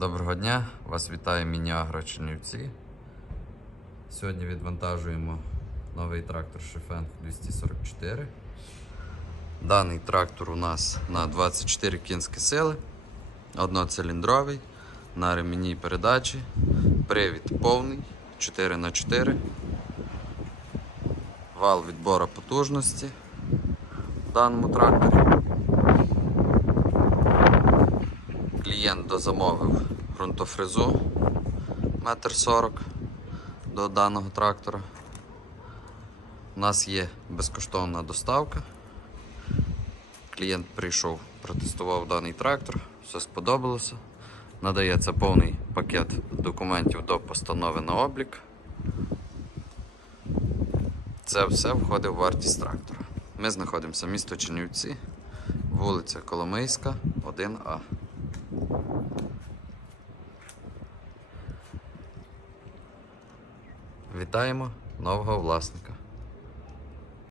Доброго дня, вас вітає Міні-Агро. Сьогодні відвантажуємо новий трактор Шефен 244. Даний трактор у нас на 24 кінські сили, одноциліндровий, на ремінній передачі, привід повний 4х4, вал відбору потужності в даному тракторі. Клієнт дозамовив ґрунтофрезу 1,40 м до даного трактора. У нас є безкоштовна доставка. Клієнт прийшов, протестував даний трактор, все сподобалося. Надається повний пакет документів до постанови на облік. Це все входить в вартість трактора. Ми знаходимося в місто Чернівці, вулиця Коломийська, 1А. Вітаємо нового власника.